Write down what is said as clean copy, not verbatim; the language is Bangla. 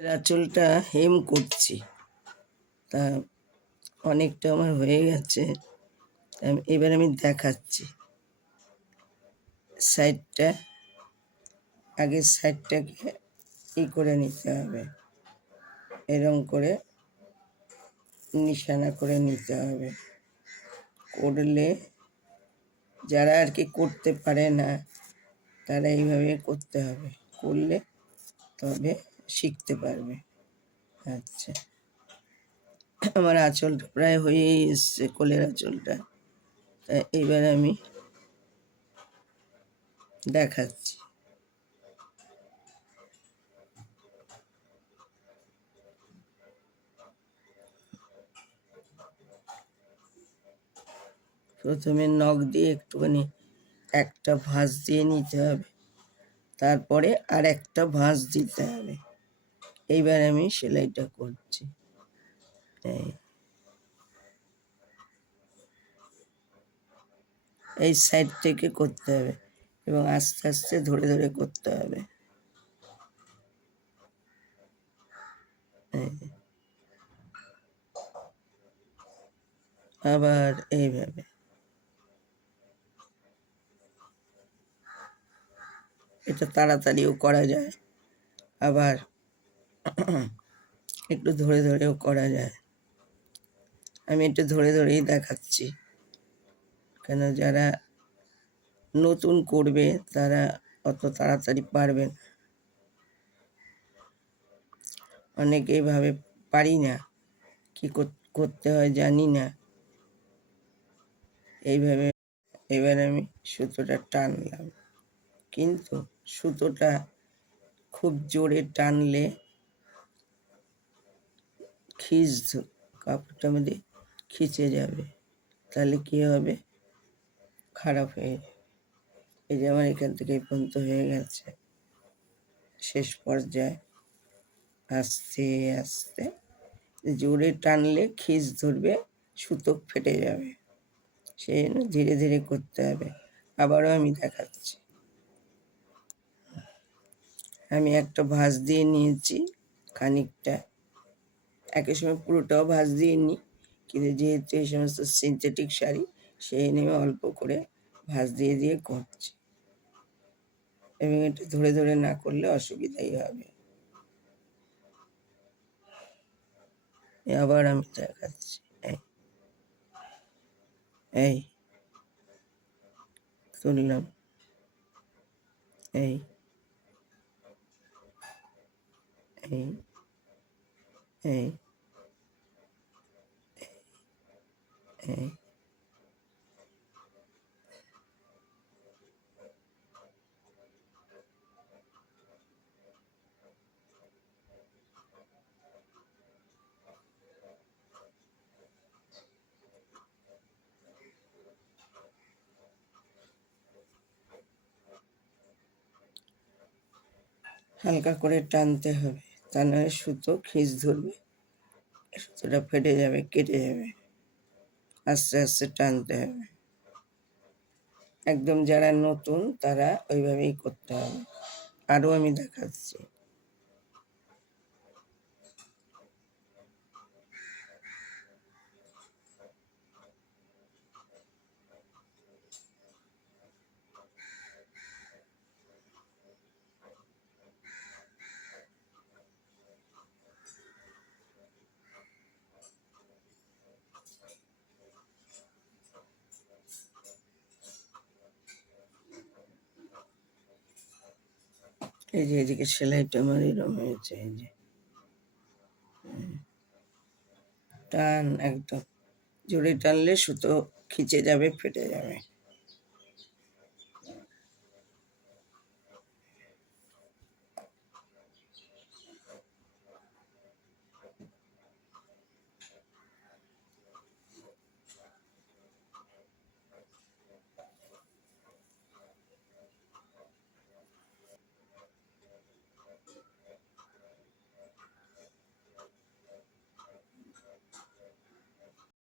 আঁচলটা হেম করছি, তা অনেকটা আমার হয়ে গেছে। এবার আমি দেখাচ্ছি সাইডটা, আগের সাইডটাকে করে নিতে হবে, এরকম করে নিশানা করে নিতে হবে। করলে যারা আর কি করতে পারে না তারা এইভাবে করতে হবে, করলে তবে শিখতে পারবে। আচ্ছা, আমার আঁচলটা প্রায় হয়েই এসছে, কোলের আঁচলটা। এবার আমি দেখাচ্ছি। প্রথমে নখ দিয়ে একটুখানি একটা ভাঁজ দিয়ে নিতে হবে, তারপরে আর একটা ভাঁজ দিতে হবে। এইবার আমি সেলাইটা করছি। এই সাইড থেকে করতে হবে এবং আস্তে আস্তে ধরে ধরে করতে হবে। আবার এইভাবে, এটা তাড়াতাড়িও করা যায়, আবার একটু ধরে ধরেও করা যায়। আমি একটু ধরে ধরেই দেখাচ্ছি, কেন যারা নতুন করবে তারা অত তাড়াতাড়ি পারবে না। অনেকেই ভাবে পারি না, কি করতে হয় জানি না। এইভাবে এবার আমি সুতোটা টানলাম, কিন্তু সুতোটা খুব জোরে টানলে কাপড়টা মধ্যে খিচে যাবে, তাহলে কি হবে, খারাপ হয়ে যাবে। এই যে আমার এখান থেকে এই পর্যন্ত হয়ে গেছে, শেষ পর্যায়ে আস্তে আস্তে জোরে টানলে খিচ ধরবে, সুতো ফেটে যাবে। সেই জন্য ধীরে ধীরে করতে হবে। আবারও আমি দেখাচ্ছি। আমি একটা ভাঁজ দিয়ে নিয়েছি খানিকটা, একই সময় পুরোটাও ভাঁজ দিয়ে নিই, কিন্তু যেহেতু এই সমস্ত সিনথেটিক শাড়ি, সেই নিয়ে অল্প করে ভাঁজ দিয়ে দিয়ে করছি। এবং এটা ধরে ধরে না করলে অসুবিধাই হবে। আবার আমি দেখাচ্ছি। এই তুললাম, এই এই এই এই হালকা করে টানতে হবে, তা নাহলে সুতো খিঁচ ধরবে, সুতোটা ফেটে যাবে, কেটে যাবে। আস্তে আস্তে টানতে হবে। একদম যারা নতুন তারা ওইভাবেই করতে হবে। আরও আমি দেখাচ্ছি। এই যে এদিকে সেলাইটা আমার এরকম হয়েছে, এই যে টান, একদম জোরে টানলে সুতো খিচে যাবে, ফেটে যাবে।